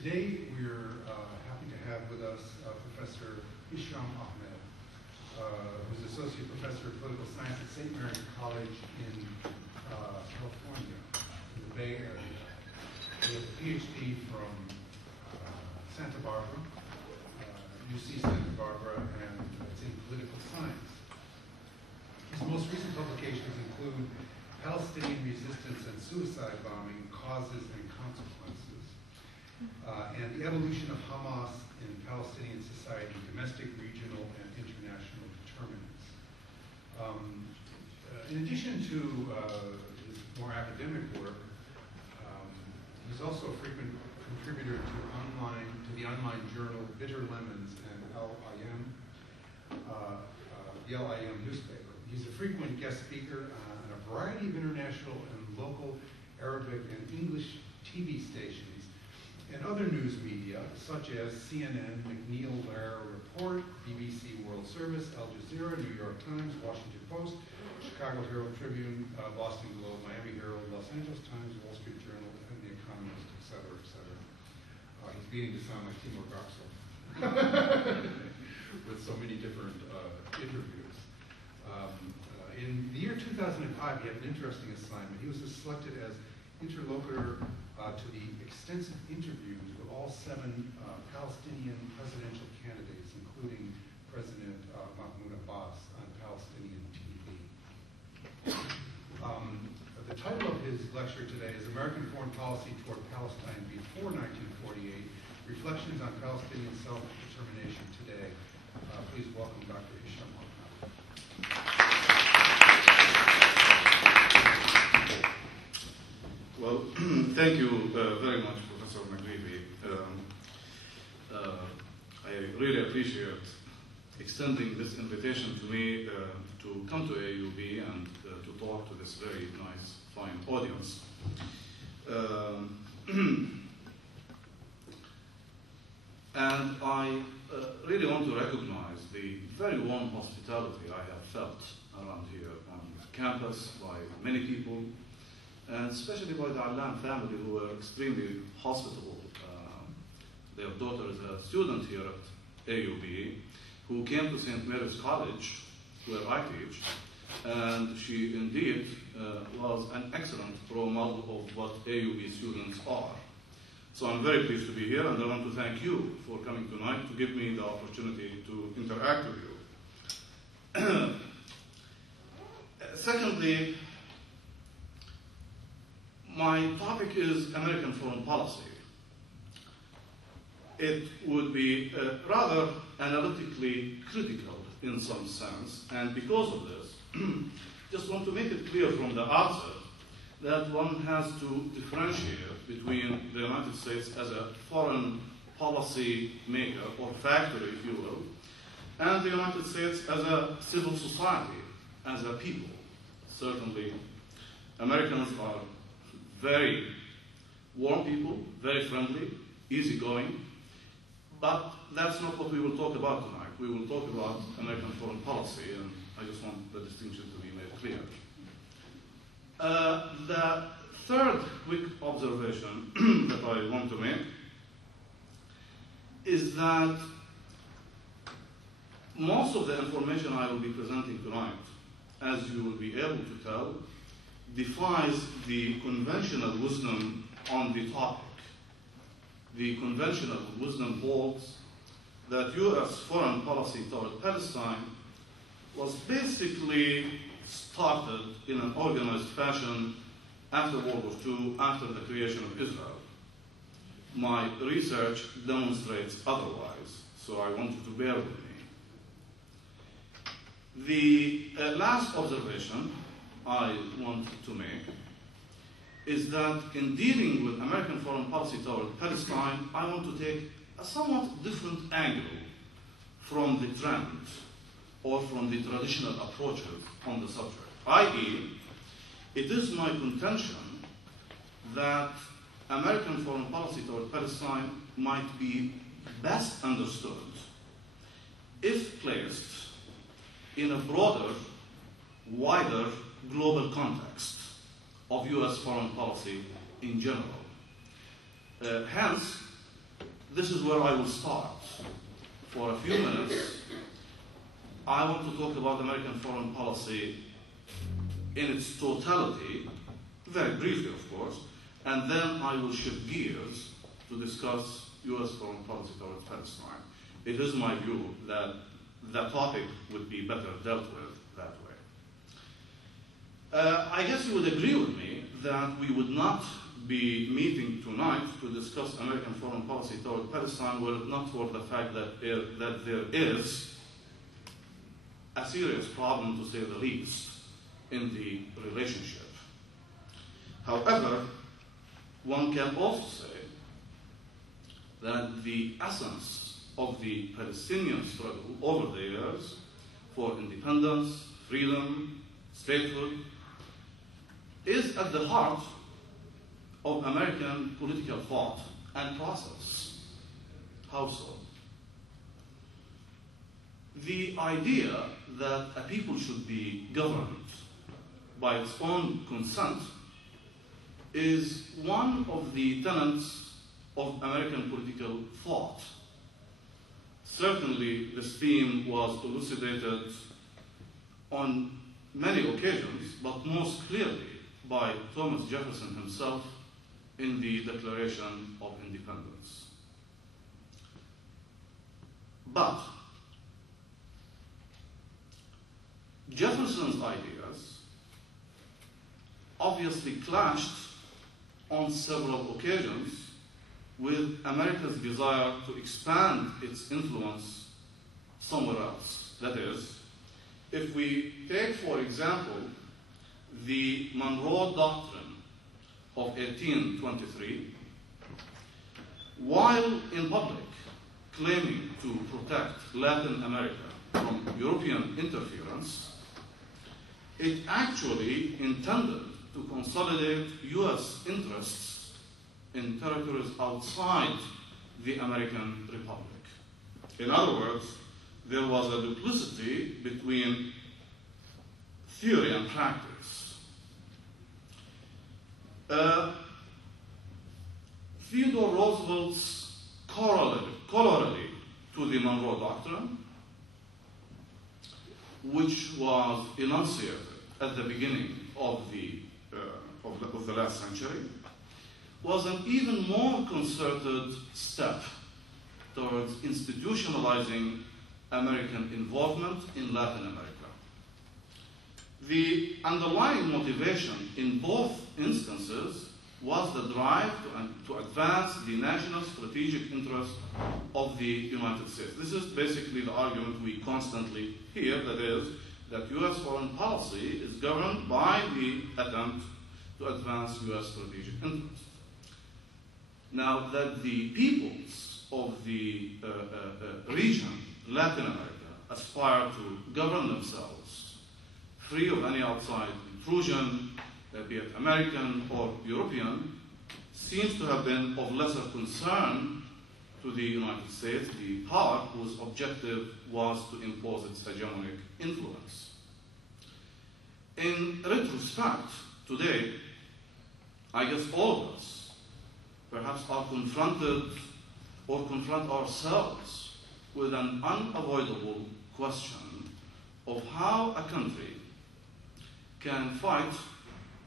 Today we're happy to have with us Professor Hisham Ahmed, who's Associate Professor of Political Science at St. Mary's College in California, in the Bay Area. He has a PhD from Santa Barbara, UC Santa Barbara, and it's in political science. His most recent publications include Palestinian Resistance and Suicide Bombing, Causes and Consequences, and the Evolution of Hamas in Palestinian Society, Domestic, Regional, and International Determinants. In addition to his more academic work, he's also a frequent contributor to the online journal Bitterlemons and Al-Ayyam, the Al-Ayyam newspaper. He's a frequent guest speaker on a variety of international and local Arabic and English TV stations and other news media, such as CNN, McNeil-Lehrer Report, BBC World Service, Al Jazeera, New York Times, Washington Post, Chicago Herald Tribune, Boston Globe, Miami Herald, Los Angeles Times, Wall Street Journal, and The Economist, et cetera, et cetera. He's beginning to sound like Timur Gaxel with so many different interviews. In the year 2005, he had an interesting assignment. He was selected as interlocutor to the extensive interviews with all 7 Palestinian presidential candidates, including President Mahmoud Abbas on Palestinian TV. The title of his lecture today is American Foreign Policy Toward Palestine Before 1948, Reflections on Palestinian Self-determination Today. Please welcome Dr. Hisham Ahmed. Well, thank you very much, Professor McGreevy. I really appreciate extending this invitation to me to come to AUB and to talk to this very nice, fine audience. And I really want to recognize the very warm hospitality I have felt around here on campus by many people, and especially by the Al-Ayyam family, who were extremely hospitable. Their daughter is a student here at AUB, who came to St. Mary's College, where I teach, and she indeed was an excellent role model of what AUB students are. So I'm very pleased to be here, and I want to thank you for coming tonight to give me the opportunity to interact with you. Secondly, my topic is American foreign policy. It would be rather analytically critical in some sense, and because of this, just want to make it clear from the outset that one has to differentiate between the United States as a foreign policy maker, or factory, if you will, and the United States as a civil society, as a people. Certainly, Americans are very warm people, very friendly, easygoing, but that's not what we will talk about tonight. We will talk about American foreign policy, and I just want the distinction to be made clear. The third quick observation that I want to make is that most of the information I will be presenting tonight, as you will be able to tell, defies the conventional wisdom on the topic. The conventional wisdom holds that U.S. foreign policy toward Palestine was basically started in an organized fashion after World War II, after the creation of Israel. My research demonstrates otherwise, so I want you to bear with me. The last observation I want to make is that in dealing with American foreign policy toward Palestine, I want to take a somewhat different angle from the trend or from the traditional approaches on the subject, i.e., it is my contention that American foreign policy toward Palestine might be best understood if placed in a broader, wider global context of U.S. foreign policy in general. Hence, this is where I will start. For a few minutes, I want to talk about American foreign policy in its totality, very briefly, of course, and then I will shift gears to discuss U.S. foreign policy towards Palestine. It is my view that the topic would be better dealt with that way. I guess you would agree with me that we would not be meeting tonight to discuss American foreign policy toward Palestine were it not for the fact that there is a serious problem, to say the least, in the relationship. However, one can also say that the essence of the Palestinian struggle over the years for independence, freedom, statehood, is at the heart of American political thought and process. How so? The idea that a people should be governed by its own consent is one of the tenets of American political thought. Certainly, this theme was elucidated on many occasions, but most clearly by Thomas Jefferson himself in the Declaration of Independence. But Jefferson's ideas obviously clashed on several occasions with America's desire to expand its influence somewhere else. That is, if we take, for example, the Monroe Doctrine of 1823, while in public claiming to protect Latin America from European interference, it actually intended to consolidate U.S. interests in territories outside the American Republic. In other words, there was a duplicity between theory and practice. Theodore Roosevelt's corollary to the Monroe Doctrine, which was enunciated at the beginning of the last century, was an even more concerted step towards institutionalizing American involvement in Latin America. The underlying motivation in both instances was the drive to advance the national strategic interest of the United States. This is basically the argument we constantly hear, that is, that U.S. foreign policy is governed by the attempt to advance U.S. strategic interests. Now, that the peoples of the region, Latin America, aspire to govern themselves free of any outside intrusion, be it American or European, seems to have been of lesser concern to the United States, the power whose objective was to impose its hegemonic influence. In retrospect, today, I guess all of us perhaps are confronted or confront ourselves with an unavoidable question of how a country can fight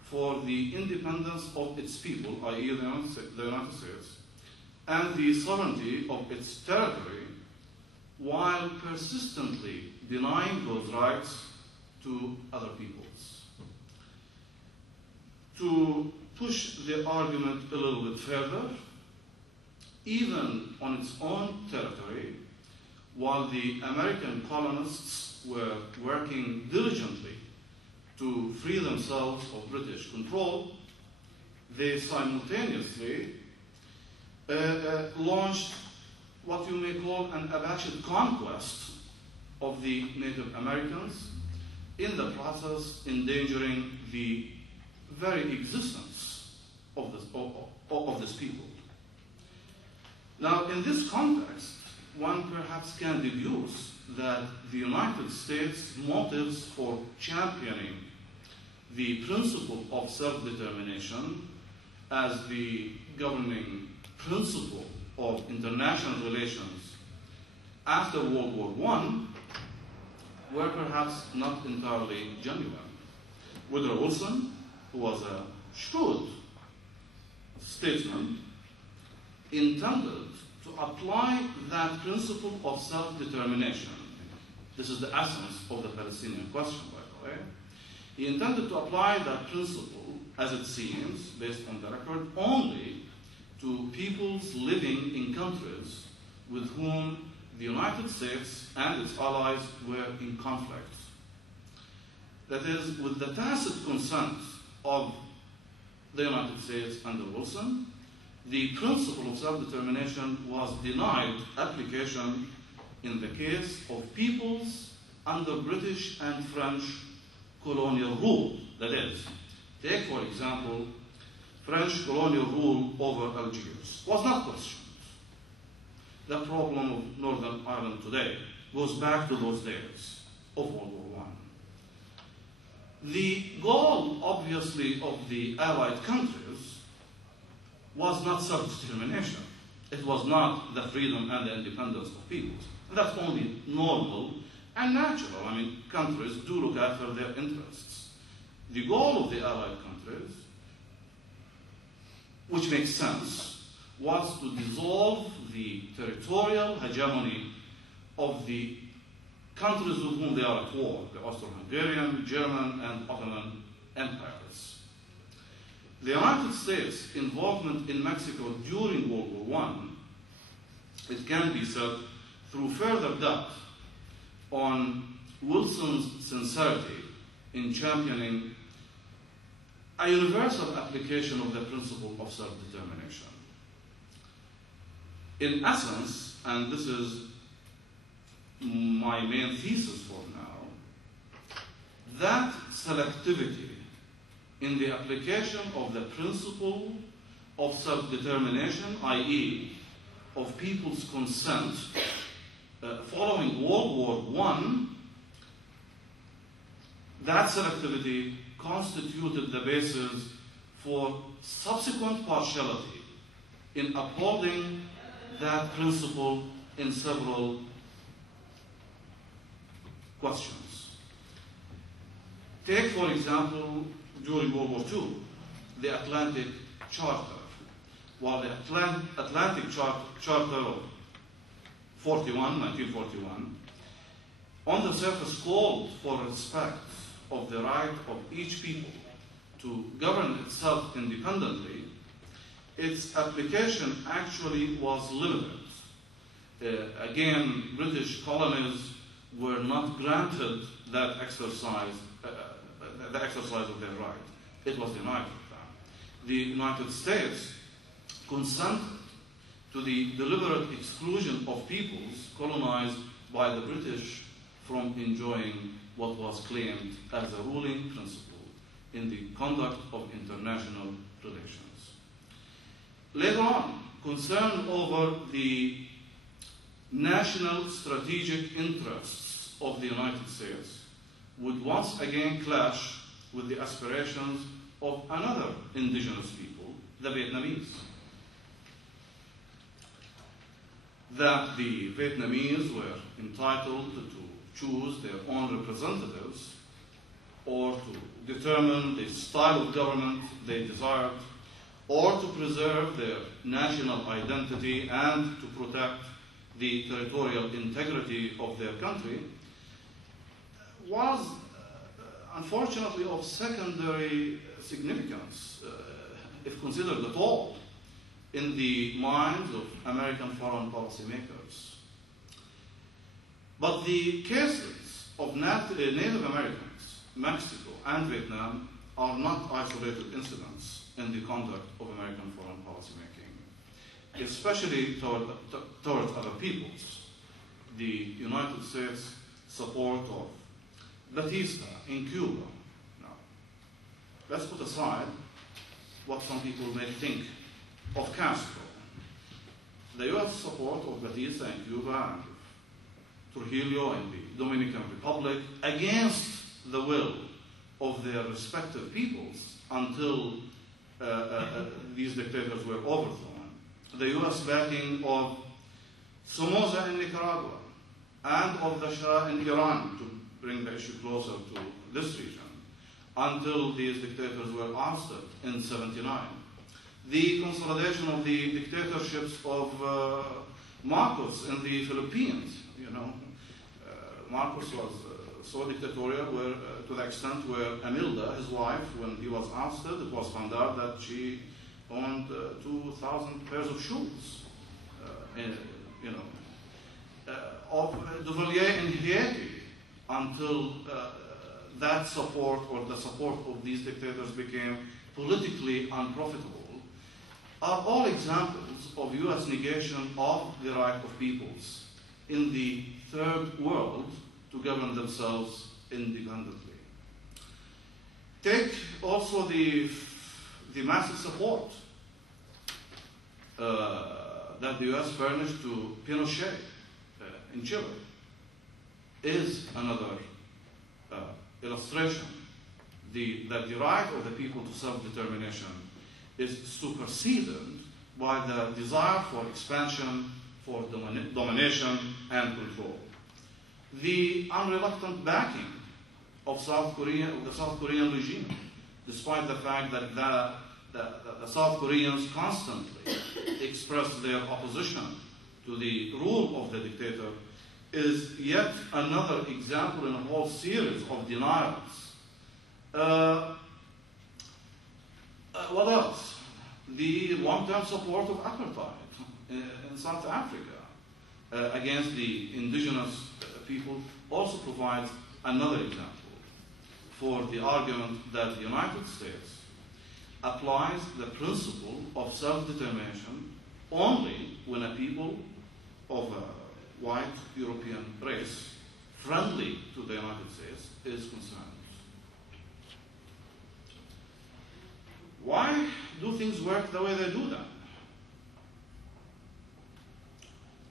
for the independence of its people, i.e. the United States, and the sovereignty of its territory, while persistently denying those rights to other peoples. To push the argument a little bit further, even on its own territory, while the American colonists were working diligently to free themselves of British control, they simultaneously launched what you may call an abashed conquest of the Native Americans, in the process endangering the very existence of this people. Now, in this context, one perhaps can deduce that the United States' motives for championing the principle of self-determination as the governing principle of international relations after World War I were perhaps not entirely genuine. Woodrow Wilson, who was a shrewd statesman, intended to apply that principle of self-determination. This is the essence of the Palestinian question, by the way. He intended to apply that principle, as it seems, based on the record, only to peoples living in countries with whom the United States and its allies were in conflict. That is, with the tacit consent of the United States under Wilson, the principle of self-determination was denied application in the case of peoples under British and French colonial rule. That is, take, for example, French colonial rule over Algiers was not questioned. The problem of Northern Ireland today goes back to those days of World War I. The goal, obviously, of the Allied countries was not self-determination. It was not the freedom and the independence of peoples. And that's only normal and natural. I mean, countries do look after their interests. The goal of the Allied countries, which makes sense, was to dissolve the territorial hegemony of the countries with whom they are at war, the Austro-Hungarian, German, and Ottoman empires. The United States' involvement in Mexico during World War I, it can be said, threw further doubt on Wilson's sincerity in championing a universal application of the principle of self-determination. In essence, and this is my main thesis for now, that selectivity in the application of the principle of self-determination, i.e., of people's consent, following World War I, that selectivity constituted the basis for subsequent partiality in upholding that principle in several questions. Take, for example, during World War II, the Atlantic Charter. While the Atlantic Charter of 1941, on the surface called for respect of the right of each people to govern itself independently, its application actually was limited. Again, British colonies were not granted that exercise, the exercise of their right. It was denied of them. The United States consented to the deliberate exclusion of peoples colonized by the British from enjoying what was claimed as a ruling principle in the conduct of international relations. Later on, concern over the national strategic interests of the United States would once again clash with the aspirations of another indigenous people, the Vietnamese. That the Vietnamese were entitled to choose their own representatives or to determine the style of government they desired, or to preserve their national identity and to protect the territorial integrity of their country, was unfortunately of secondary significance, if considered at all, in the minds of American foreign policy makers. But the cases of Native Americans, Mexico, and Vietnam are not isolated incidents in the conduct of American foreign policy making, especially towards other peoples. The United States support of Batista in Cuba. Now, let's put aside what some people may think of Castro. The U.S. support of Batista in Cuba and Trujillo in the Dominican Republic against the will of their respective peoples until these dictators were overthrown the US backing of Somoza in Nicaragua and of the Shah in Iran, to bring the issue closer to this region, until these dictators were ousted in '79. The consolidation of the dictatorships of Marcos in the Philippines. Marcos was so dictatorial to the extent where Amilda, his wife, when he was ousted, it was found out that she owned 2,000 pairs of shoes. Of Duvalier in Haiti, until that support, or the support of these dictators, became politically unprofitable, are all examples of US negation of the right of peoples in the third world to govern themselves independently. Take also the massive support that the US furnished to Pinochet in Chile is another illustration that the right of the people to self-determination is superseded by the desire for expansion, for domination and control. The unreluctant backing of the South Korean regime, despite the fact that the South Koreans constantly express their opposition to the rule of the dictator, is yet another example in a whole series of denials. What else? The long-term support of apartheid in South Africa against the indigenous people also provides another example for the argument that the United States applies the principle of self-determination only when a people of a white European race friendly to the United States is concerned. Why do things work the way they do then?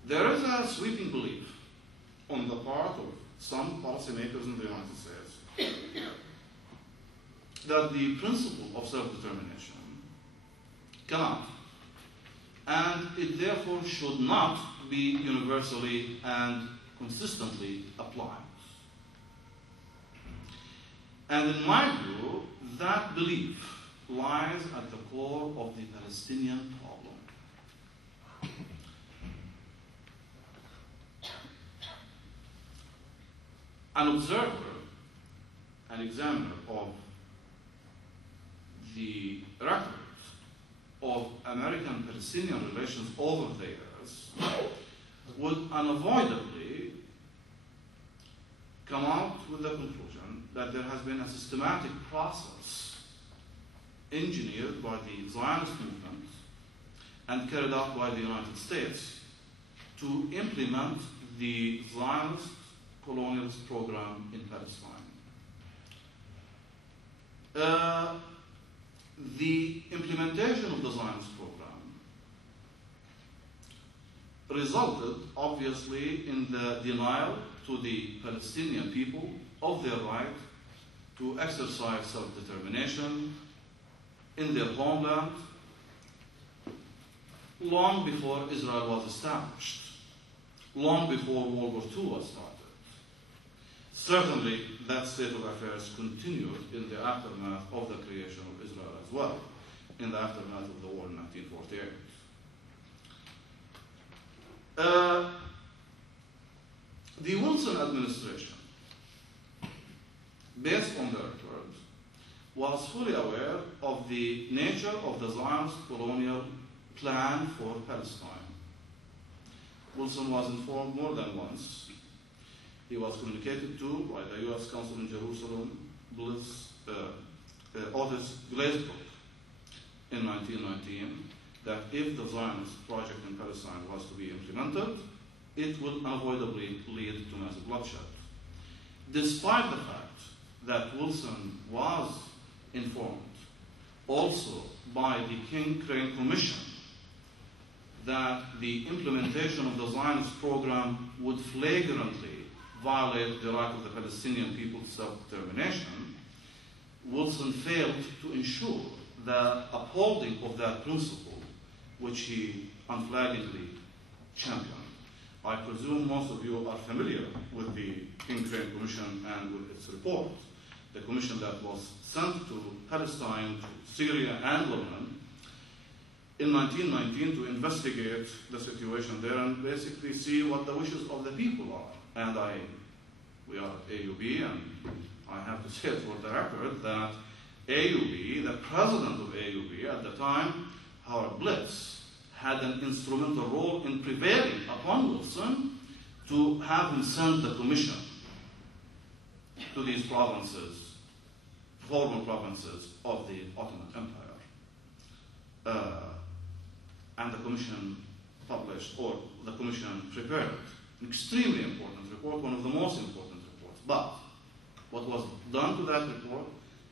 There is a sweeping belief on the part of some policymakers in the United States that the principle of self-determination cannot, and it therefore should not be universally and consistently applied. And in my view, that belief lies at the core of the Palestinian problem. An observer, an examiner of the records of American-Palestinian relations over the years would unavoidably come out with the conclusion that there has been a systematic process engineered by the Zionist movement and carried out by the United States to implement the Zionist colonialist program in Palestine. The implementation of the Zionist program resulted, obviously, in the denial to the Palestinian people of their right to exercise self-determination in their homeland long before Israel was established, long before World War II was started. Certainly, that state of affairs continued in the aftermath of the creation of Israel as well, in the aftermath of the war in 1948. The Wilson administration, based on the records, was fully aware of the nature of the Zionist colonial plan for Palestine. Wilson was informed more than once. He was communicated to by the U.S. Consul in Jerusalem, Otis Glazebrook, in 1919, that if the Zionist project in Palestine was to be implemented, it would unavoidably lead to massive bloodshed. Despite the fact that Wilson was informed also by the King-Crane Commission that the implementation of the Zionist program would flagrantly violate the right of the Palestinian people to self-determination, Wilson failed to ensure the upholding of that principle which he unflaggingly championed. I presume most of you are familiar with the King Crane Commission and with its report, the commission that was sent to Palestine, to Syria and Lebanon in 1919 to investigate the situation there and basically see what the wishes of the people are. And we are AUB, and I have to say it for the record that AUB, the president of AUB at the time, Howard Bliss, had an instrumental role in prevailing upon Wilson to have him send the commission to these provinces, former provinces of the Ottoman Empire. And the commission published, or the commission prepared, an extremely important report, one of the most important reports. But what was done to that report,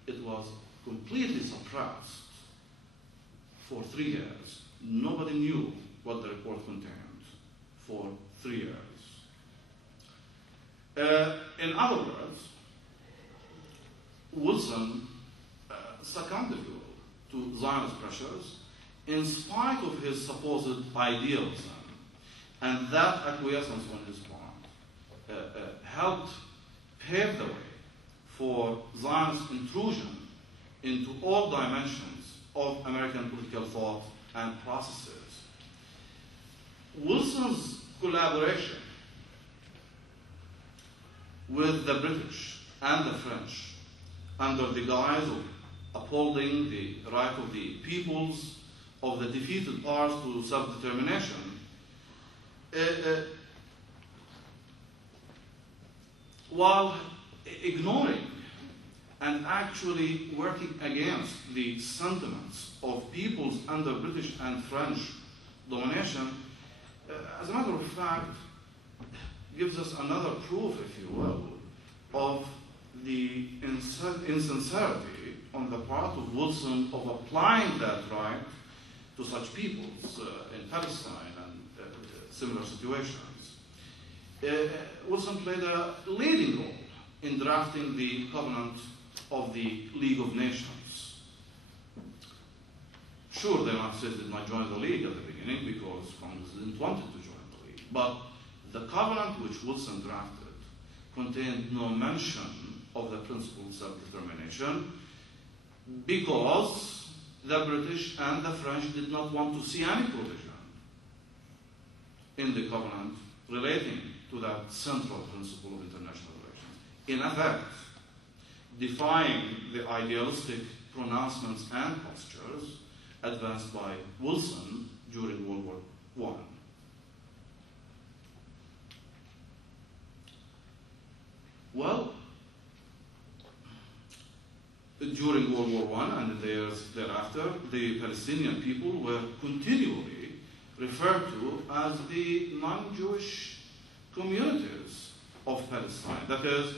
it was completely suppressed for 3 years. Nobody knew what the report contained for 3 years. In other words, Wilson succumbed, if you will, to Zionist pressures in spite of his supposed idealism. And that acquiescence on his part helped pave the way for Zionist intrusion into all dimensions of American political thought and processes. Wilson's collaboration with the British and the French under the guise of upholding the right of the peoples of the defeated parts to self-determination, while ignoring and actually working against the sentiments of peoples under British and French domination, as a matter of fact, gives us another proof, if you will, of the insincerity on the part of Wilson of applying that right to such peoples in Palestine and similar situations. Wilson played a leading role in drafting the Covenant of the League of Nations. Sure, the United States did not join the League at the beginning because Congress didn't want it to join the League. But the covenant which Wilson drafted contained no mention of the principle of self-determination because the British and the French did not want to see any provision in the covenant relating to that central principle of international relations. In effect, defying the idealistic pronouncements and postures advanced by Wilson during World War I. Well, during World War I and the years thereafter, the Palestinian people were continually referred to as the non-Jewish communities of Palestine. That is,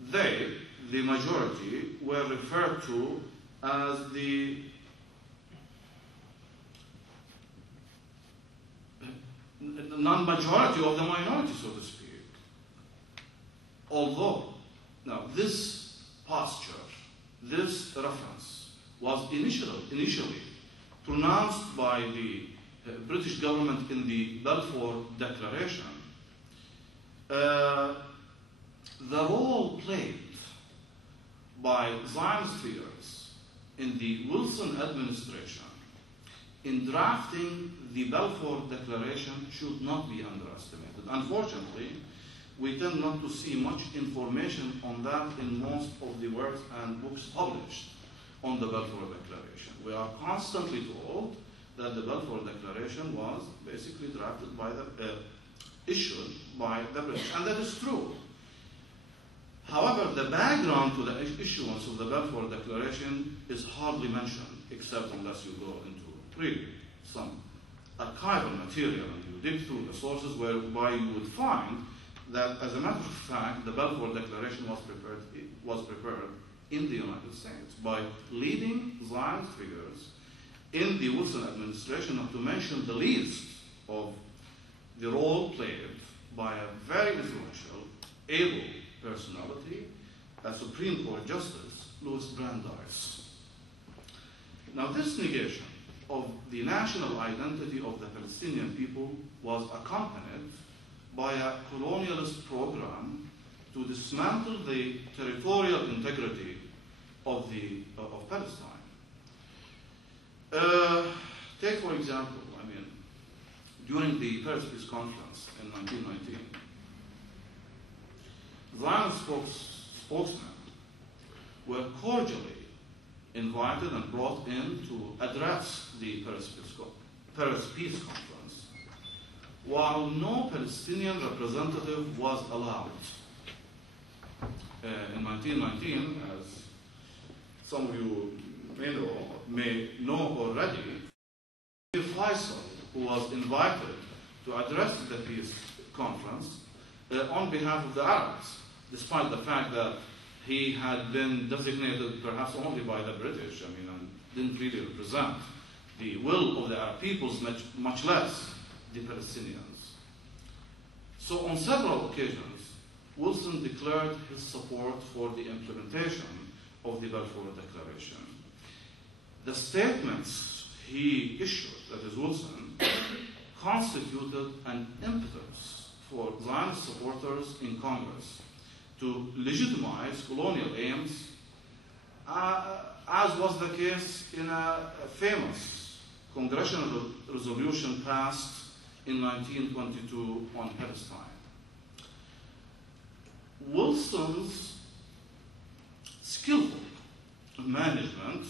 they, the majority, were referred to as the non-majority of the minority, so to speak. Although, now, this posture, this reference was initially pronounced by the British government in the Balfour Declaration, the role played by Zionist figures in the Wilson administration in drafting the Balfour Declaration should not be underestimated. Unfortunately, we tend not to see much information on that in most of the works and books published on the Balfour Declaration. We are constantly told that the Balfour Declaration was basically drafted by issued by the British, and that is true. However, the background to the issuance of the Balfour Declaration is hardly mentioned, except unless you go into really some archival material and you dig through the sources whereby you would find that, as a matter of fact, the Balfour Declaration was prepared in the United States by leading Zionist figures in the Wilson administration, not to mention the least of the role played by a very influential, able personality, a Supreme Court Justice, Louis Brandeis. Now, this negation of the national identity of the Palestinian people was accompanied by a colonialist program to dismantle the territorial integrity of Palestine. Take, for example, during the Paris Peace Conference in 1919, Zionist spokesmen were cordially invited and brought in to address the Paris Peace Conference, while no Palestinian representative was allowed. In 1919, as some of you may know already, Faisal, who was invited to address the peace conference on behalf of the Arabs, despite the fact that he had been designated perhaps only by the British, and didn't really represent the will of the Arab peoples, much less the Palestinians. So on several occasions, Wilson declared his support for the implementation of the Balfour Declaration. The statements he issued, that is Wilson, constituted an impetus for Zionist supporters in Congress to legitimize colonial aims, as was the case in a famous congressional resolution passed in 1922 on Palestine. Wilson's skillful management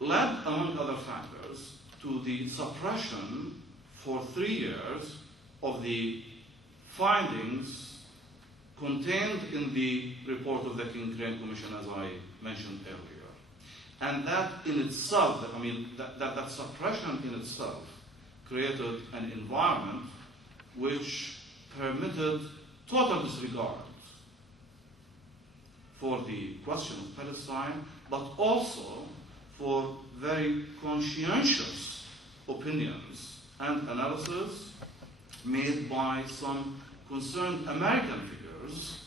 led, among other factors, to the suppression for 3 years of the findings contained in the report of the King-Crane Commission, as I mentioned earlier. And that in itself, that suppression in itself created an environment which permitted total disregard for the question of Palestine, but also for very conscientious opinions and analysis made by some concerned American figures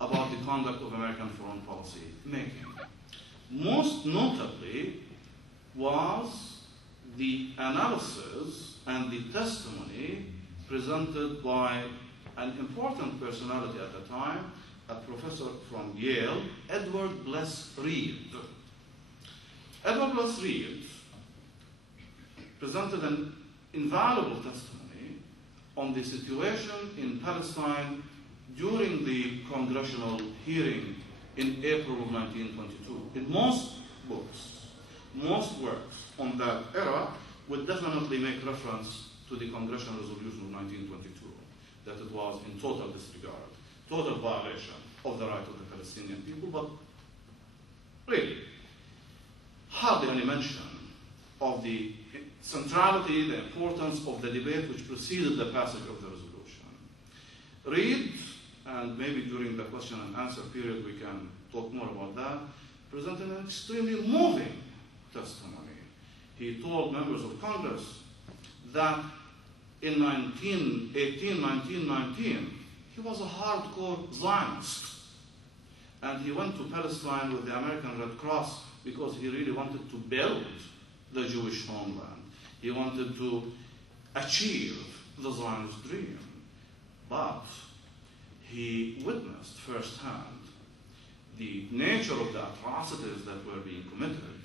about the conduct of American foreign policy making. Most notably was the analysis and the testimony presented by an important personality at the time, a professor from Yale, Edward Bless Reed. Edward Bless Reed presented an invaluable testimony on the situation in Palestine during the congressional hearing in April of 1922. In most books, most works on that era would definitely make reference to the congressional resolution of 1922, that it was in total disregard, total violation of the right of the Palestinian people, but really hardly any mention of the centrality, the importance of the debate which preceded the passage of the resolution. Reed, and maybe during the question and answer period we can talk more about that, presented an extremely moving testimony. He told members of Congress that in 1919, he was a hardcore Zionist. And he went to Palestine with the American Red Cross because he really wanted to build the Jewish homeland. He wanted to achieve the Zionist dream. But he witnessed firsthand the nature of the atrocities that were being committed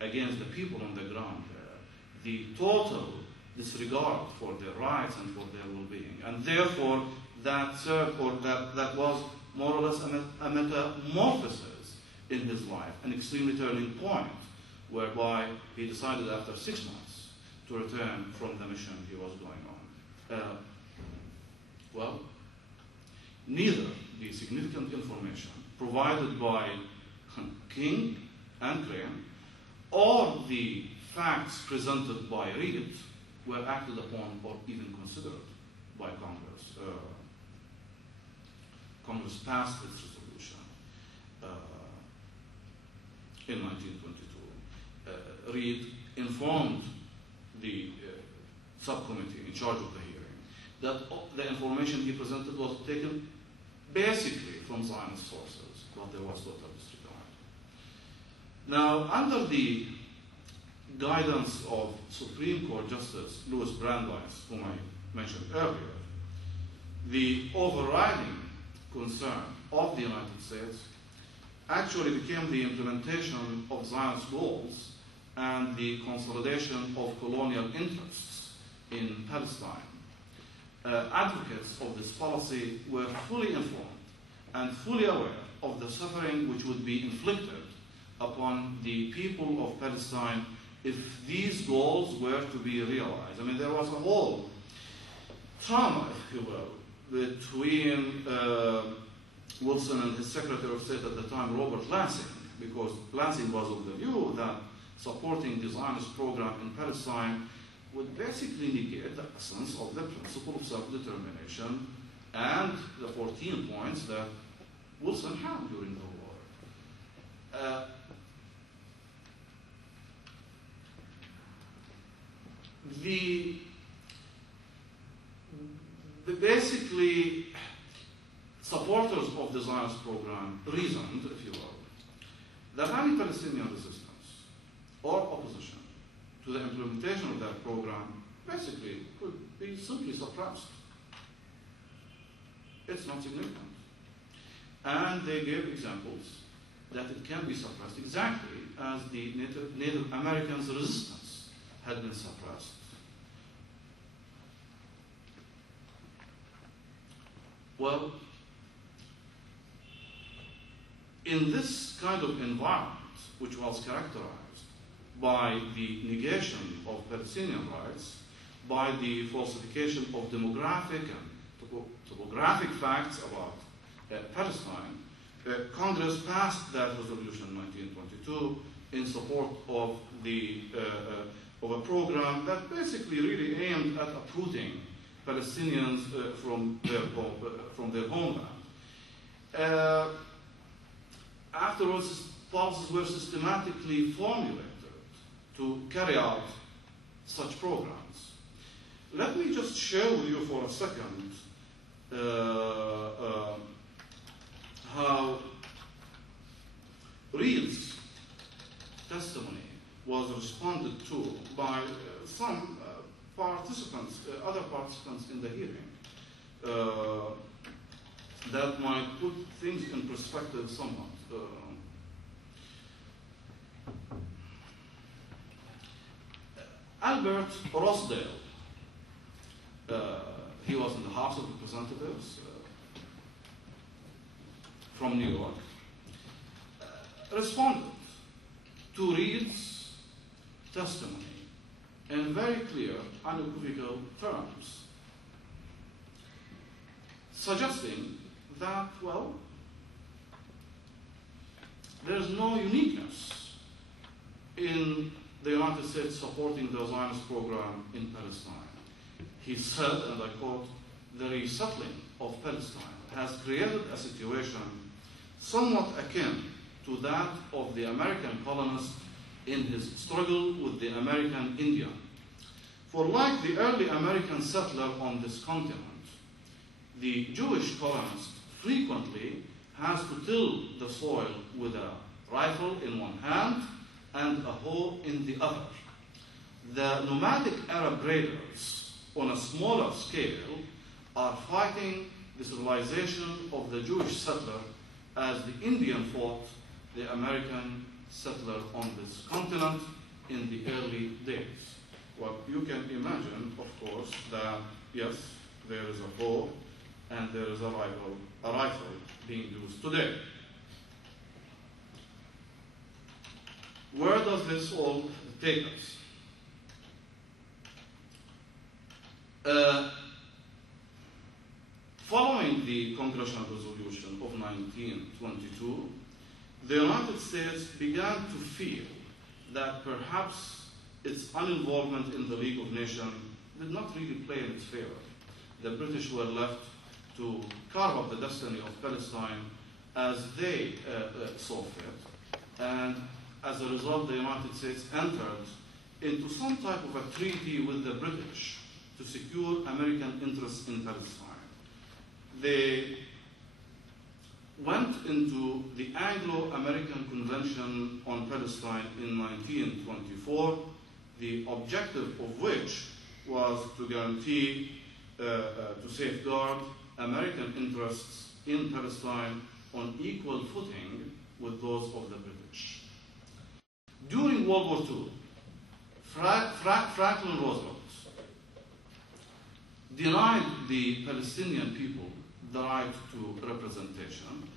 against the people on the ground there, the total disregard for their rights and for their well-being. And therefore, that was more or less a metamorphosis in his life, an extremely turning point, whereby he decided after 6 months to return from the mission he was going on. Well, neither the significant information provided by King and Crane or the facts presented by Reed were acted upon or even considered by Congress. Congress passed its resolution in 1922. Reed informed the subcommittee in charge of the hearing that the information he presented was taken basically from Zionist sources, but there was total disregard. Now, under the guidance of Supreme Court Justice Louis Brandeis, whom I mentioned earlier, the overriding concern of the United States actually became the implementation of Zionist goals and the consolidation of colonial interests in Palestine. Advocates of this policy were fully informed and fully aware of the suffering which would be inflicted upon the people of Palestine if these goals were to be realized. I mean, there was a whole trauma, if you will, between Wilson and his Secretary of State at the time, Robert Lansing, because Lansing was of the view that supporting the Zionist program in Palestine would basically negate the essence of the principle of self-determination and the 14 points that Wilson had during the war. Basically, supporters of the Zionist program reasoned, if you will, that any Palestinian resistance or opposition to the implementation of that program basically could be simply suppressed. It's not significant. And they gave examples that it can be suppressed exactly as the Native Americans' resistance had been suppressed. Well, in this kind of environment, which was characterized by the negation of Palestinian rights, by the falsification of demographic and topographic facts about Palestine, Congress passed that resolution in 1922 in support of a program that basically really aimed at uprooting Palestinians from their homeland. Afterwards, policies were systematically formulated to carry out such programs. Let me just share with you for a second how Reed's testimony was responded to by some participants, other participants in the hearing, that might put things in perspective somewhat. Albert Rosedale, he was in the House of Representatives from New York, responded to Reed's testimony in very clear, unequivocal terms, suggesting that, well, there's no uniqueness in the United States supporting the Zionist program in Palestine. He said, and I quote, "The resettling of Palestine has created a situation somewhat akin to that of the American colonist in his struggle with the American Indian. For like the early American settler on this continent, the Jewish colonist frequently has to till the soil with a rifle in one hand and a hoe in the other. The nomadic Arab raiders on a smaller scale are fighting the civilization of the Jewish settler as the Indian fought the American settler on this continent in the early days." Well, you can imagine, of course, that yes, there is a hoe and there is a rifle being used today. Where does this all take us? Following the Congressional Resolution of 1922, the United States began to feel that perhaps its uninvolvement in the League of Nations did not really play in its favor. The British were left to carve out the destiny of Palestine as they saw fit, and as a result, the United States entered into some type of a treaty with the British to secure American interests in Palestine. They went into the Anglo-American Convention on Palestine in 1924 the objective of which was to guarantee, to safeguard American interests in Palestine on equal footing with those of the British. During World War II, Franklin Roosevelt denied the Palestinian people the right to representation,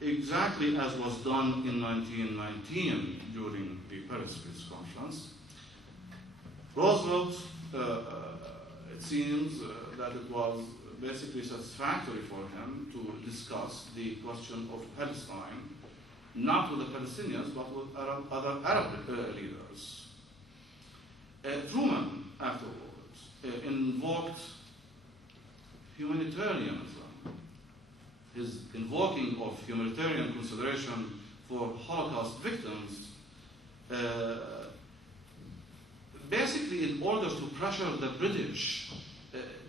exactly as was done in 1919 during the Paris Peace Conference. Roosevelt, it seems that it was basically satisfactory for him to discuss the question of Palestine, not with the Palestinians, but with other Arab leaders. Truman, afterwards, invoked humanitarianism. His invoking of humanitarian consideration for Holocaust victims, basically in order to pressure the British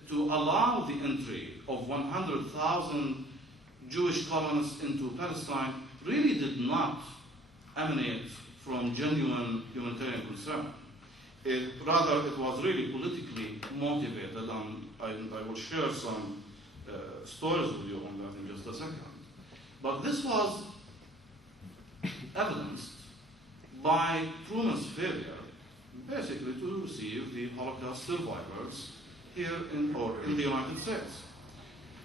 to allow the entry of 100,000 Jewish colonists into Palestine, really did not emanate from genuine humanitarian concern. Rather, it was really politically motivated, and I will share some stories with you on that in just a second. But this was evidenced by Truman's failure, basically, to receive the Holocaust survivors here in the United States.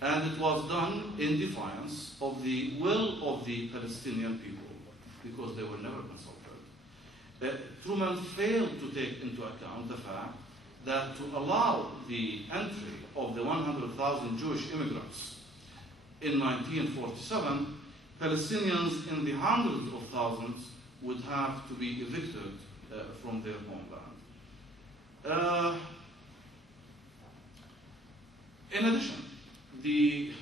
And it was done in defiance of the will of the Palestinian people, because they were never consulted. Truman failed to take into account the fact that to allow the entry of the 100,000 Jewish immigrants in 1947, Palestinians in the hundreds of thousands would have to be evicted from their homeland. In addition, the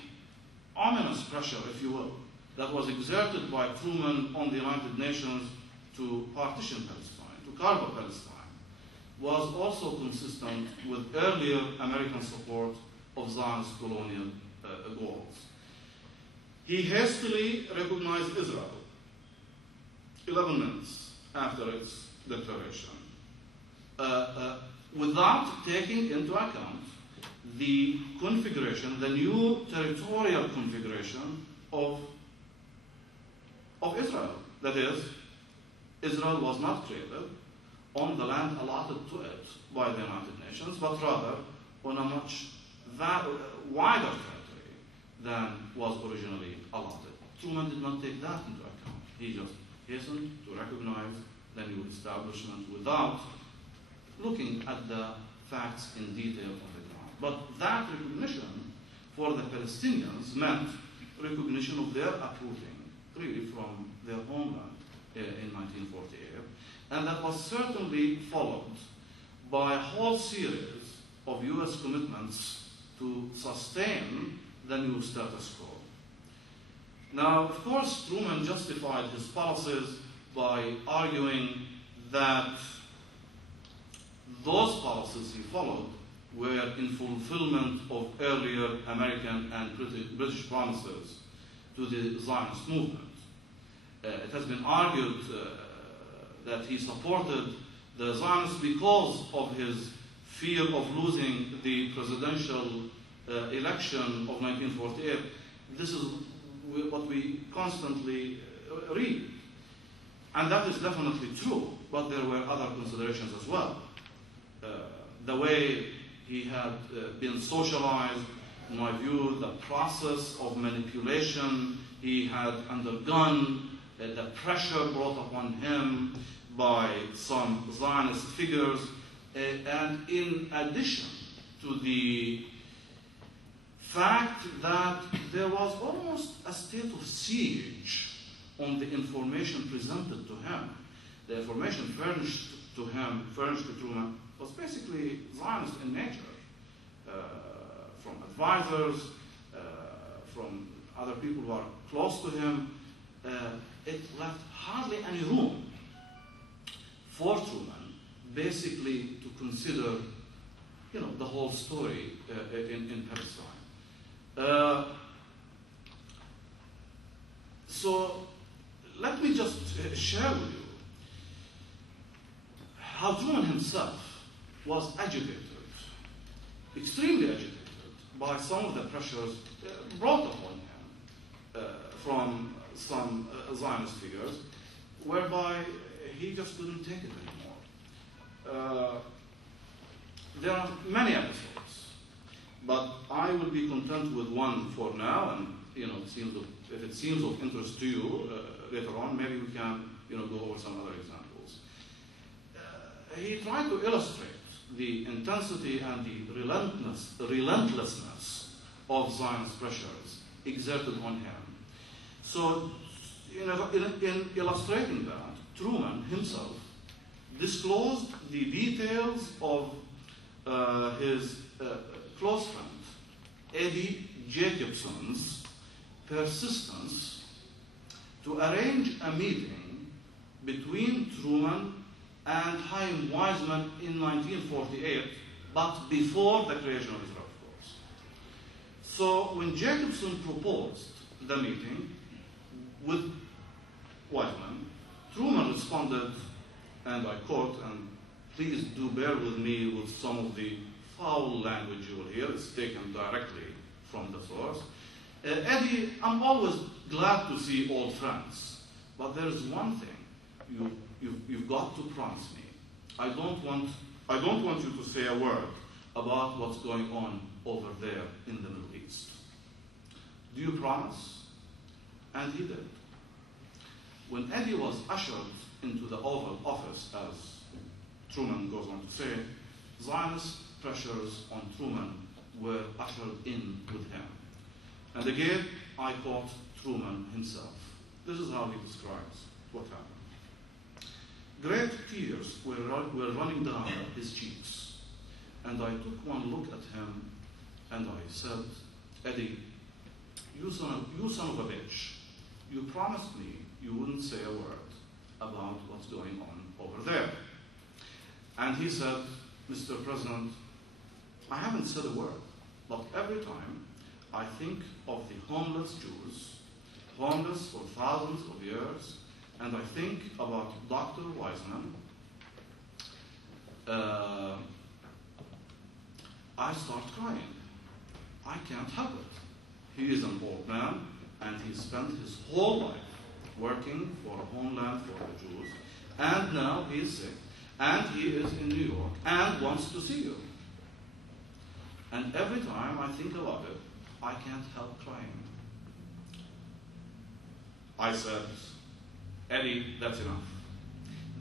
ominous pressure, if you will, that was exerted by Truman on the United Nations to partition Palestine, to carve up Palestine, was also consistent with earlier American support of Zionist colonial goals. He hastily recognized Israel 11 minutes after its declaration, without taking into account the configuration, the new territorial configuration of Israel. That is, Israel was not created on the land allotted to it by the United Nations, but rather on a much wider territory than was originally allotted. Truman did not take that into account. He just hastened to recognize the new establishment without looking at the facts in detail on the ground. But that recognition for the Palestinians meant recognition of their uprooting, really, from their homeland in 1948. And that was certainly followed by a whole series of US commitments to sustain the new status quo. Now, of course, Truman justified his policies by arguing that those policies he followed were in fulfillment of earlier American and British promises to the Zionist movement. It has been argued that he supported the Zionists because of his fear of losing the presidential election of 1948. This is what we constantly read. And that is definitely true, but there were other considerations as well. The way he had been socialized, in my view, the process of manipulation he had undergone, the pressure brought upon him by some Zionist figures, and in addition to the fact that there was almost a state of siege on the information presented to him. The information furnished to Truman, was basically Zionist in nature, from advisors, from other people who are close to him. It left hardly any room for Truman, basically, to consider, the whole story in Palestine. So let me just share with you how Truman himself was agitated, extremely agitated, by some of the pressures brought upon him from some Zionist figures, whereby he just couldn't take it anymore. There are many episodes, but I will be content with one for now, and if it seems of interest to you later on, maybe we can go over some other examples. He tried to illustrate the intensity and the relentlessness of Zionist pressures exerted on him. So, in illustrating that, Truman himself disclosed the details of his close friend, Eddie Jacobson's persistence to arrange a meeting between Truman and Chaim Weizmann in 1948, but before the creation of Israel, of course. So when Jacobson proposed the meeting with Weizmann, Truman responded, and I quote, and please do bear with me with some of the foul language you will hear, it's taken directly from the source. Eddie, I'm always glad to see old friends, but there is one thing you've got to promise me. I don't want you to say a word about what's going on over there in the Middle East. Do you promise? And he did. When Eddie was ushered into the Oval Office, as Truman goes on to say, Zionist pressures on Truman were ushered in with him. And again, I quote Truman himself. This is how he describes what happened. Great tears were running down his cheeks, and I took one look at him, and I said, Eddie, you son of a bitch, you promised me you wouldn't say a word about what's going on over there. And he said, Mr. President, I haven't said a word, but every time I think of the homeless Jews, homeless for thousands of years, and I think about Dr. Weizmann, I start crying. I can't help it. He is an old man, and he spent his whole life working for a homeland for the Jews, and now he is sick, and he is in New York, and wants to see you. And every time I think about it, I can't help crying. I said, Eddie, that's enough.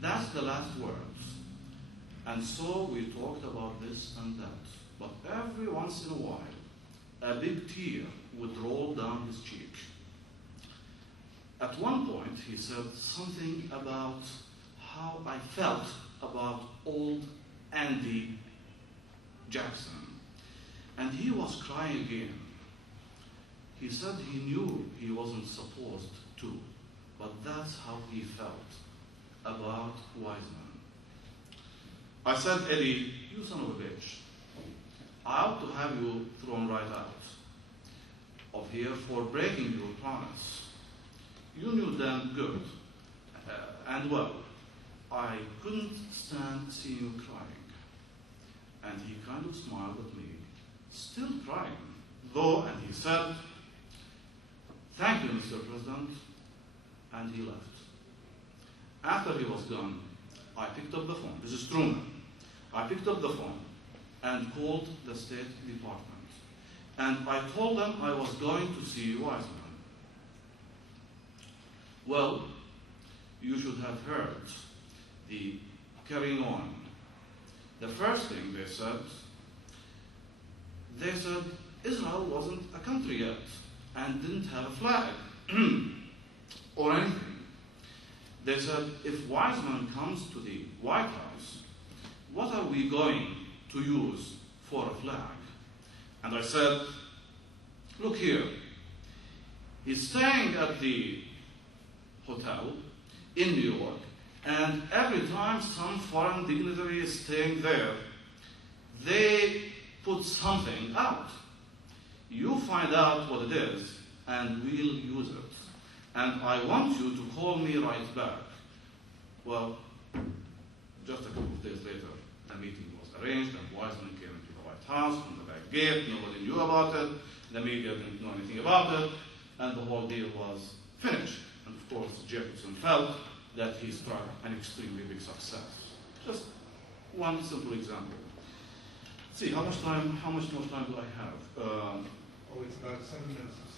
That's the last words. And so we talked about this and that. But every once in a while, a big tear would roll down his cheek. At one point, he said something about how I felt about old Andy Jackson. And he was crying again. He said he knew he wasn't supposed to, but that's how he felt about Weizmann. I said, Eddie, you son of a bitch, I ought to have you thrown right out of here for breaking your promise. You knew damn good and well I couldn't stand seeing you crying. And he kind of smiled at me, still crying, though, and he said, thank you, Mr. President, and he left. After he was gone, I picked up the phone. This is Truman. I picked up the phone and called the State Department. And I told them I was going to see Weizmann. Well, you should have heard the carrying on. The first thing they said Israel wasn't a country yet and didn't have a flag or anything. They said, if Weizmann comes to the White House, what are we going to use for a flag? And I said, look here, he's staying at the hotel in New York, and every time some foreign dignitary is staying there, they put something out. You find out what it is, and we'll use it. And I want you to call me right back. Well, just a couple of days later, the meeting was arranged, and Weizmann came into the White House from the back gate. Nobody knew about it. The media didn't know anything about it, and the whole deal was finished. And of course, Jacobson felt that he struck an extremely big success. Just one simple example. Let's see, how much more time do I have? It's about 7 minutes or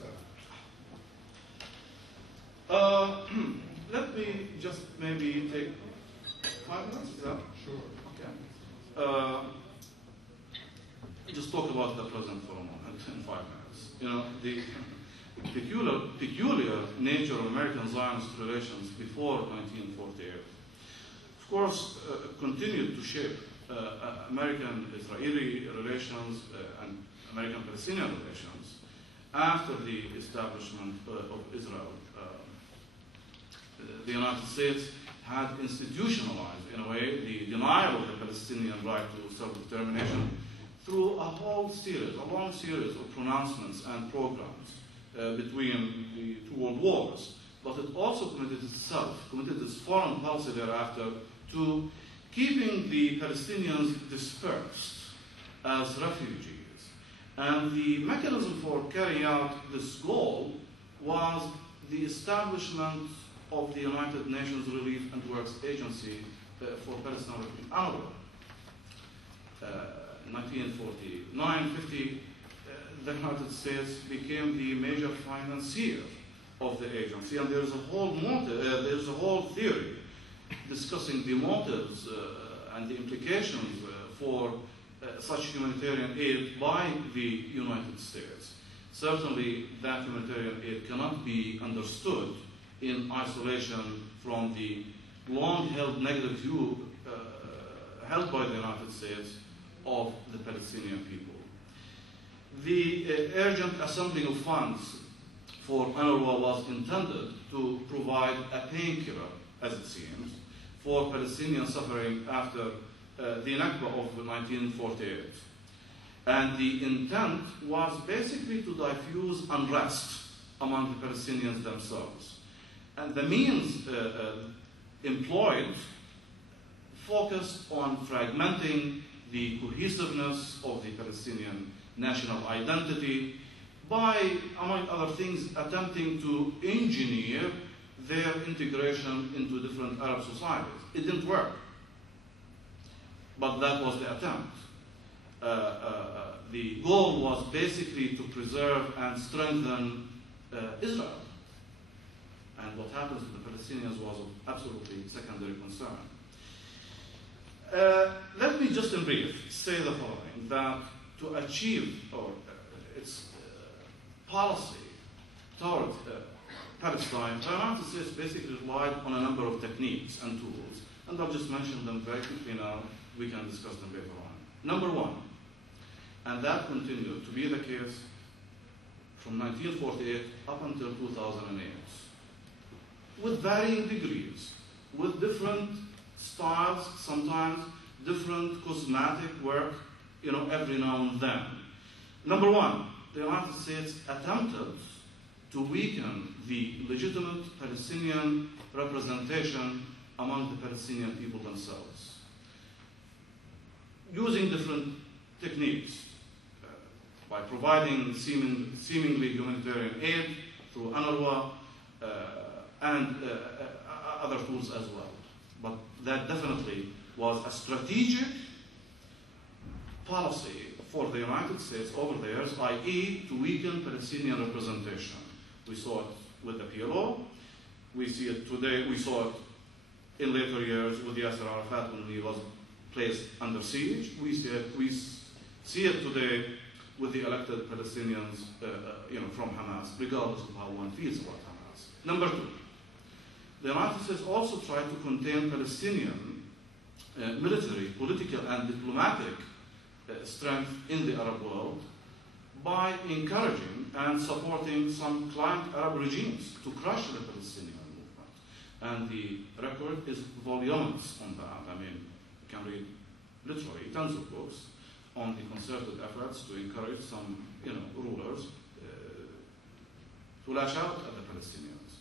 so. Let me just maybe take 5 minutes, is that? Sure. Okay. Just talk about the present for a moment in 5 minutes. You know, the peculiar nature of American Zionist relations before 1948, of course, continued to shape American-Israeli relations and American-Palestinian relations after the establishment of Israel. The United States had institutionalized, in a way, the denial of the Palestinian right to self-determination through a long series of pronouncements and programs between the two world wars. But it also committed its foreign policy thereafter to keeping the Palestinians dispersed as refugees. And the mechanism for carrying out this goal was the establishment of the United Nations Relief and Works Agency for Palestine in UNRWA. 1949-50, the United States became the major financier of the agency, and there's a whole theory discussing the motives and the implications for such humanitarian aid by the United States. Certainly, that humanitarian aid cannot be understood in isolation from the long-held negative view held by the United States of the Palestinian people. The urgent assembling of funds for UNRWA was intended to provide a painkiller, as it seems, for Palestinian suffering after the Nakba of 1948. And the intent was basically to diffuse unrest among the Palestinians themselves. And the means employed focused on fragmenting the cohesiveness of the Palestinian national identity by, among other things, attempting to engineer their integration into different Arab societies. It didn't work, but that was the attempt. The goal was basically to preserve and strengthen Israel. And what happens to the Palestinians was of absolutely secondary concern. Let me just in brief say the following, that to achieve its policy towards Palestine, the United States basically relied on a number of techniques and tools, and I'll just mention them very quickly now. We can discuss them later on. Number one, and that continued to be the case from 1948 up until 2008, with varying degrees, with different styles, sometimes different cosmetic work, every now and then. Number one, the United States attempted to weaken the legitimate Palestinian representation among the Palestinian people themselves, using different techniques, by providing seemingly humanitarian aid through UNRWA and other tools as well. But that definitely was a strategic policy for the United States over the years, i.e. to weaken Palestinian representation. We saw it with the PLO, we see it today, we saw it in later years with Yasser Arafat when he was placed under siege. We see it today with the elected Palestinians from Hamas, regardless of how one feels about Hamas. Number two, the United States also tried to contain Palestinian military, political, and diplomatic strength in the Arab world by encouraging and supporting some client Arab regimes to crush the Palestinian movement. And the record is voluminous on that. I mean, you can read literally tons of books on the concerted efforts to encourage some, rulers to lash out at the Palestinians.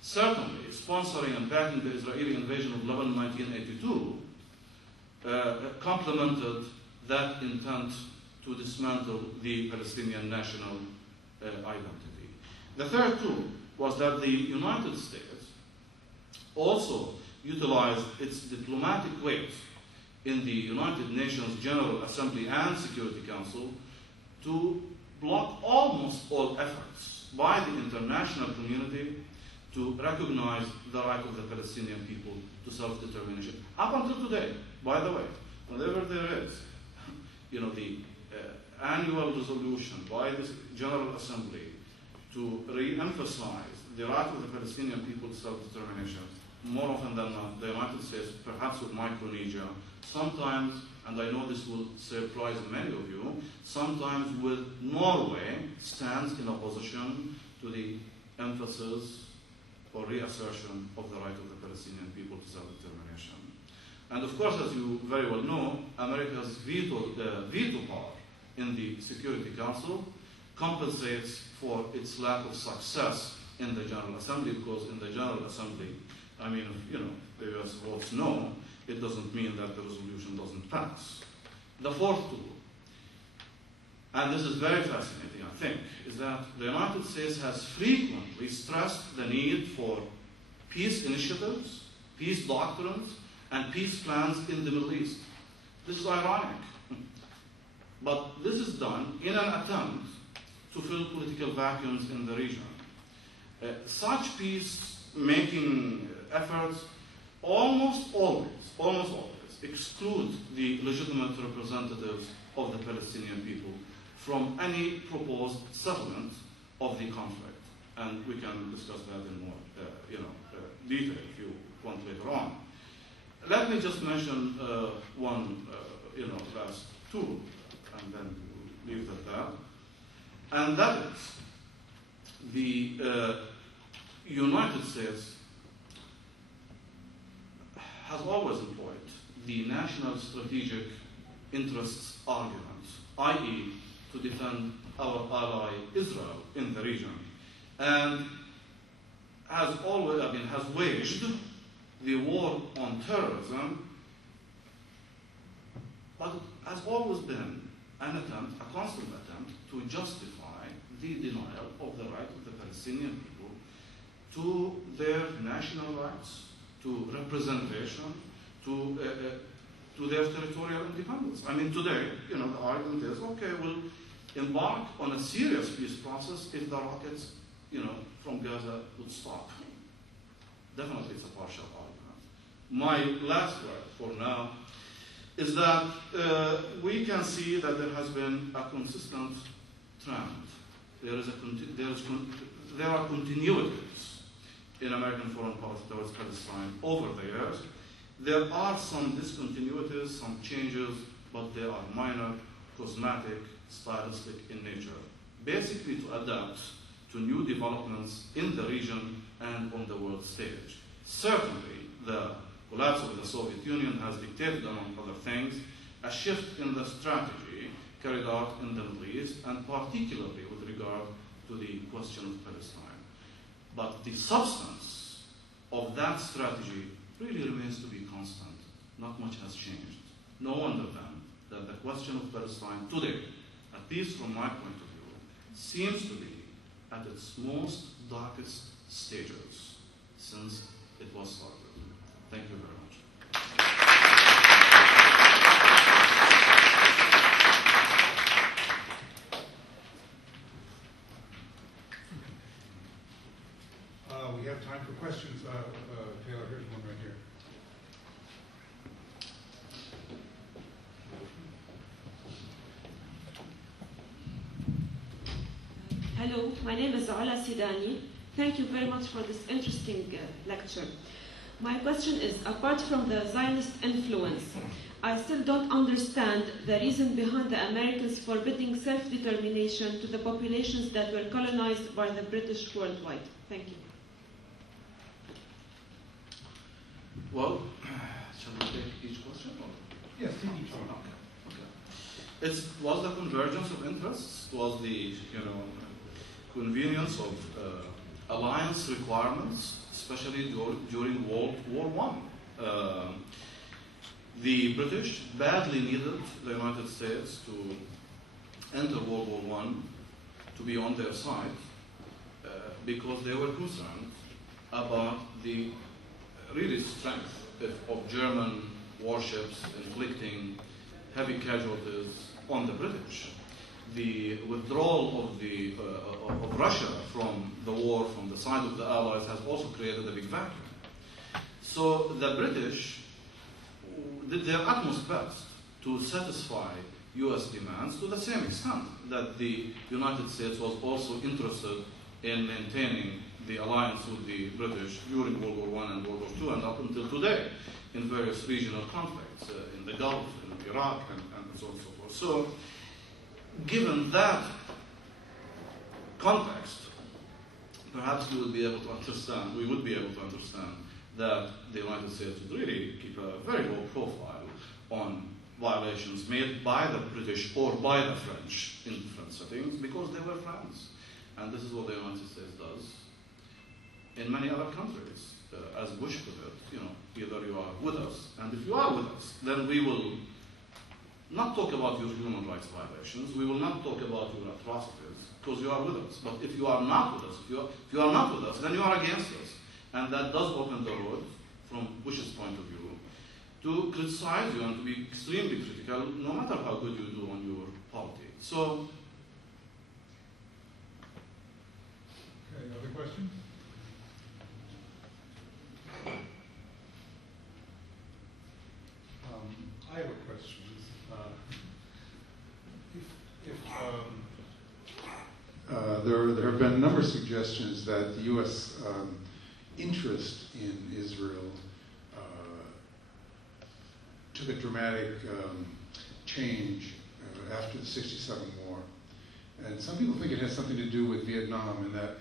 Certainly, sponsoring and backing the Israeli invasion of Lebanon in 1982 complemented that intent to dismantle the Palestinian national identity. The third tool was that the United States also utilized its diplomatic weight in the United Nations General Assembly and Security Council to block almost all efforts by the international community to recognize the right of the Palestinian people to self-determination. Up until today, by the way, whenever there is, the annual resolution by the General Assembly to re-emphasize the right of the Palestinian people to self-determination, more often than not, the United States, perhaps with Micronesia, sometimes, and I know this will surprise many of you, sometimes with Norway, stands in opposition to the emphasis or reassertion of the right of the Palestinian people to self-determination. And of course, as you very well know, America's veto power in the Security Council compensates for its lack of success in the General Assembly, because in the General Assembly, I mean, the US votes no, it doesn't mean that the resolution doesn't pass. The fourth tool, and this is very fascinating, I think, is that the United States has frequently stressed the need for peace initiatives, peace doctrines, and peace plans in the Middle East. This is ironic, but this is done in an attempt to fill political vacuums in the region. Such peace-making efforts almost always exclude the legitimate representatives of the Palestinian people from any proposed settlement of the conflict. And we can discuss that in more detail if you want later on. Let me just mention one last tool, and then we'll leave it at that. And that is the United States has always employed the national strategic interests argument, i.e., to defend our ally Israel in the region, and has waged the war on terrorism, but it has always been a constant attempt to justify the denial of the right of the Palestinian people to their national rights, to representation, to their territorial independence. I mean, today, the argument is, okay, we'll embark on a serious peace process if the rockets, from Gaza would stop. Definitely, it's a partial argument. My last word for now is that we can see that there has been a consistent trend. There are continuities in American foreign policy towards Palestine over the years. There are some discontinuities, some changes, but they are minor, cosmetic, stylistic in nature, basically to adapt to new developments in the region and on the world stage. Certainly, the collapse of the Soviet Union has dictated, among other things, a shift in the strategy carried out in the Middle East, and particularly with regard to the question of Palestine. But the substance of that strategy really remains to be constant. Not much has changed. No wonder then that the question of Palestine today, at least from my point of view, seems to be at its most darkest stages since it was started. Thank you very much. We have time for questions. Taylor, here's one right here. Hello, my name is Ala Sidani. Thank you very much for this interesting lecture. My question is, apart from the Zionist influence, I still don't understand the reason behind the Americans forbidding self-determination to the populations that were colonized by the British worldwide. Thank you. Well, shall we take each question? Or? Yes, take each one. Okay. It was the convergence of interests, was the convenience of alliance requirements, especially during World War I. The British badly needed the United States to enter World War I to be on their side because they were concerned about the really strength of German warships inflicting heavy casualties on the British. The withdrawal of Russia from the war from the side of the Allies has also created a big vacuum. So the British did their utmost best to satisfy US demands to the same extent that the United States was also interested in maintaining the alliance with the British during World War I and World War II and up until today in various regional conflicts in the Gulf, in Iraq, and so on and so forth. So, given that context, perhaps we would be able to understand that the United States would really keep a very low profile on violations made by the British or by the French in different settings because they were friends. And this is what the United States does in many other countries. As Bush put it, either you are with us, and if you are with us, then we will not talk about your human rights violations, we will not talk about your atrocities, because you are with us. But if you are not with us, if you are not with us, then you are against us. And that does open the road, from Bush's point of view, to criticize you and to be extremely critical, no matter how good you do on your politics. So, okay, other questions? I have a question. There have been a number of suggestions that the U.S. Interest in Israel took a dramatic change after the '67 war. And some people think it has something to do with Vietnam, and that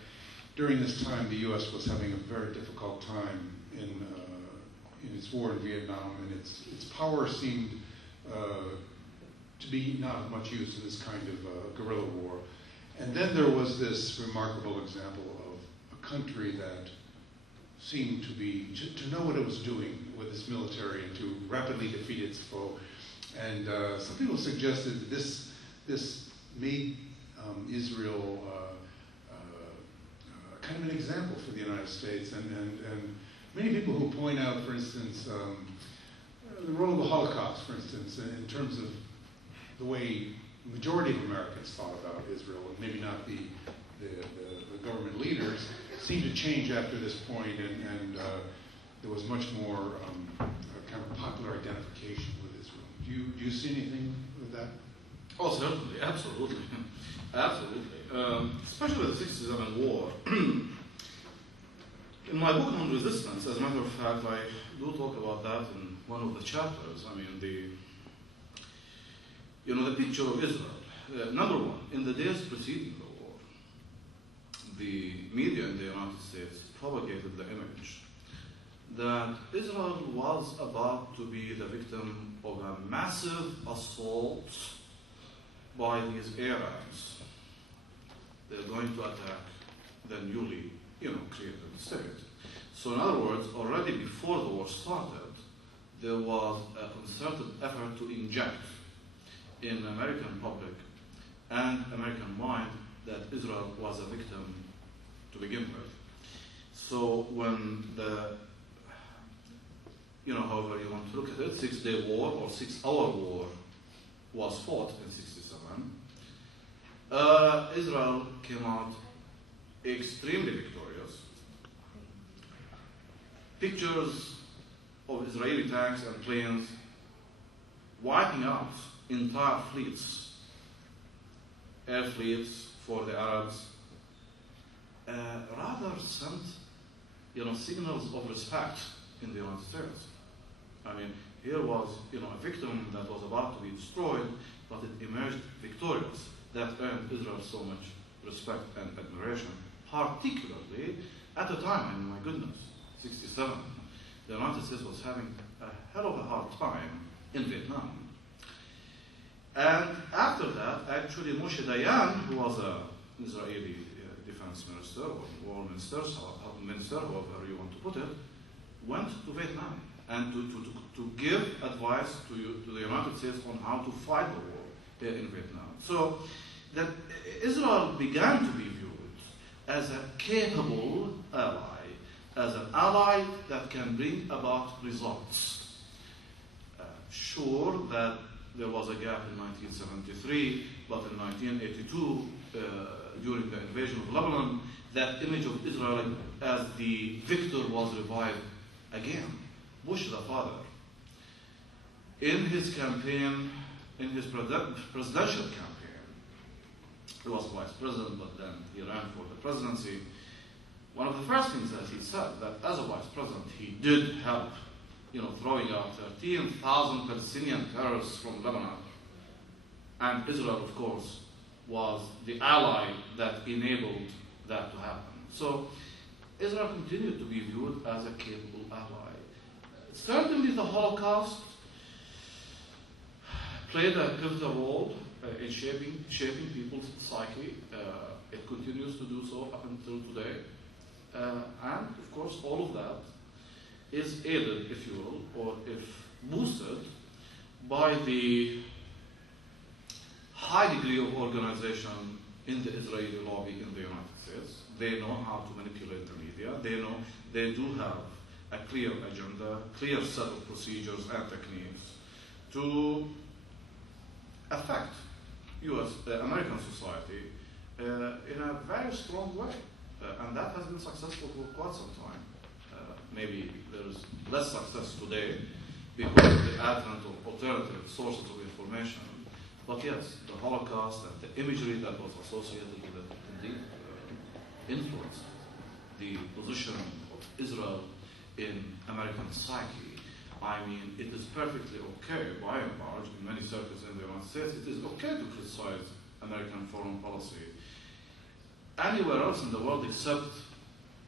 during this time the U.S. was having a very difficult time in its war in Vietnam, and its power seemed to be not of much use in this kind of guerrilla war. And then there was this remarkable example of a country that seemed to know what it was doing with its military and to rapidly defeat its foe. And some people suggested that this made Israel kind of an example for the United States. And many people who point out, for instance, the role of the Holocaust, for instance, in terms of the way the majority of Americans thought about Israel, and maybe not the government leaders, seemed to change after this point, and there was much more kind of popular identification with Israel. Do you see anything with that? Oh, certainly, absolutely, absolutely. Especially with the '67 war. In my book on resistance, as a matter of fact, I do talk about that in one of the chapters. I mean, the picture of Israel. Number one, in the days preceding the war, the media in the United States propagated the image that Israel was about to be the victim of a massive assault by these Arabs. They're going to attack the newly, created state. So in other words, already before the war started, there was a concerted effort to inject in the American public and American mind that Israel was a victim to begin with. So when however you want to look at it, 6-day war or 6-hour war was fought in '67, Israel came out extremely victorious. Pictures of Israeli tanks and planes wiping out entire fleets, air fleets for the Arabs, rather sent, signals of respect in the United States. I mean, here was, a victim that was about to be destroyed, but it emerged victorious. That earned Israel so much respect and admiration, particularly at the time, and my goodness, '67, the United States was having a hell of a hard time in Vietnam. And after that, actually, Moshe Dayan, who was an Israeli defense minister, or war minister, however you want to put it, went to Vietnam. and to give advice to the United States on how to fight the war in Vietnam. So that Israel began to be viewed as a capable ally, as an ally that can bring about results. Sure that there was a gap in 1973, but in 1982, during the invasion of Lebanon, that image of Israel as the victor was revived again. Bush, the father, in his campaign, in his presidential campaign, he was vice president, but then he ran for the presidency. One of the first things that he said, that as a vice president, he did help, throwing out 13,000 Palestinian terrorists from Lebanon. And Israel, of course, was the ally that enabled that to happen. So Israel continued to be viewed as a capable ally. Certainly the Holocaust played a pivotal role in shaping people's psyche. It continues to do so up until today. And of course, all of that is aided, if you will, or if boosted by the high degree of organization in the Israeli lobby in the United States. They know how to manipulate the media. They do have a clear agenda, clear set of procedures and techniques to affect American society in a very strong way. And that has been successful for quite some time. Maybe there is less success today because of the advent of alternative sources of information. But yes, the Holocaust and the imagery that was associated with it indeed influenced the position of Israel in American psyche. I mean, it is perfectly okay, by and large, in many circles in the United States, it is okay to criticize American foreign policy anywhere else in the world except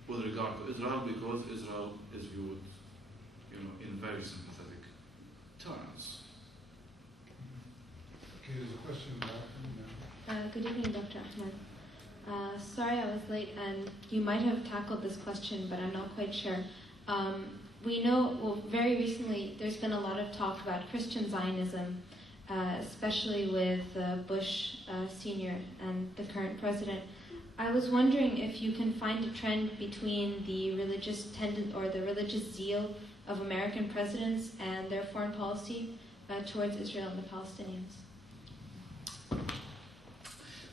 with regard to Israel, because Israel is viewed, in very sympathetic terms. Okay, there's a question back. Good evening, Dr. Ahmed. Sorry I was late, and you might have tackled this question, but I'm not quite sure. We know, well, very recently, there's been a lot of talk about Christian Zionism, especially with Bush Sr. and the current president. I was wondering if you can find a trend between the religious religious zeal of American presidents and their foreign policy towards Israel and the Palestinians.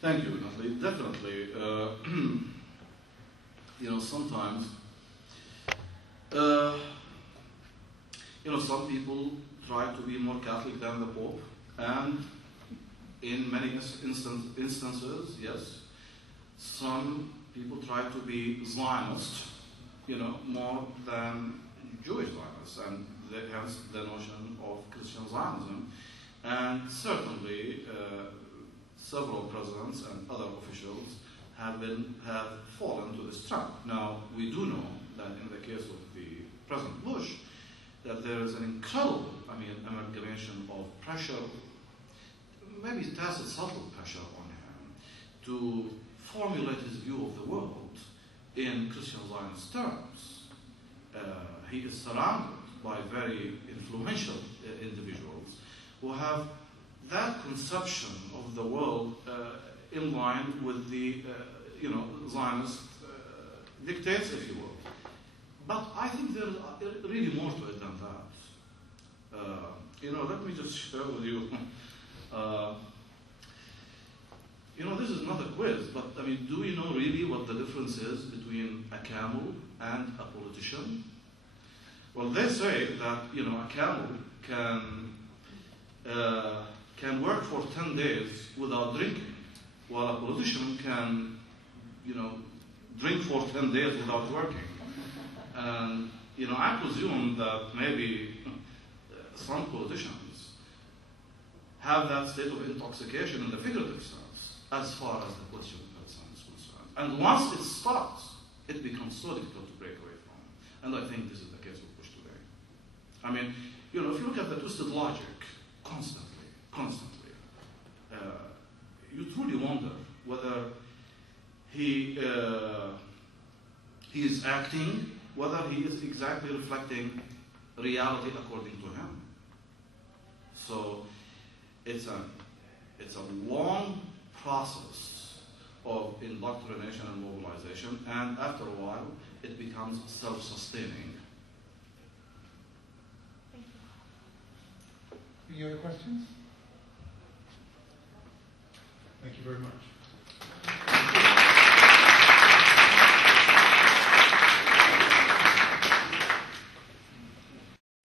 Thank you, Natalie. Definitely, sometimes, some people try to be more Catholic than the Pope, and in many instances, yes, some people try to be Zionist, more than Jewish Zionists, and hence the notion of Christian Zionism. And certainly, several presidents and other officials have fallen to this trap. Now, we do know that in the case of the President Bush, that there is an incredible, amalgamation of pressure, maybe tacit subtle pressure on him, to formulate his view of the world in Christian Zionist terms. He is surrounded by very influential individuals who have that conception of the world in line with the Zionist dictates, if you will. But I think there is really more to it than that. Let me just share with you. This is not a quiz, but do we know really what the difference is between a camel and a politician? Well, they say that a camel can work for 10 days without drinking, while a politician can drink for 10 days without working. And I presume that maybe some politicians have that state of intoxication in the figurative sense, as far as the question of Palestine is concerned. And once it starts, it becomes so difficult to break away from. And I think this is the case with Bush today. If you look at the twisted logic constantly, you truly wonder whether he is acting, whether he is exactly reflecting reality according to him. So it's a long process of indoctrination and mobilization, and after a while, it becomes self-sustaining. Thank you. Any other questions? Thank you very much.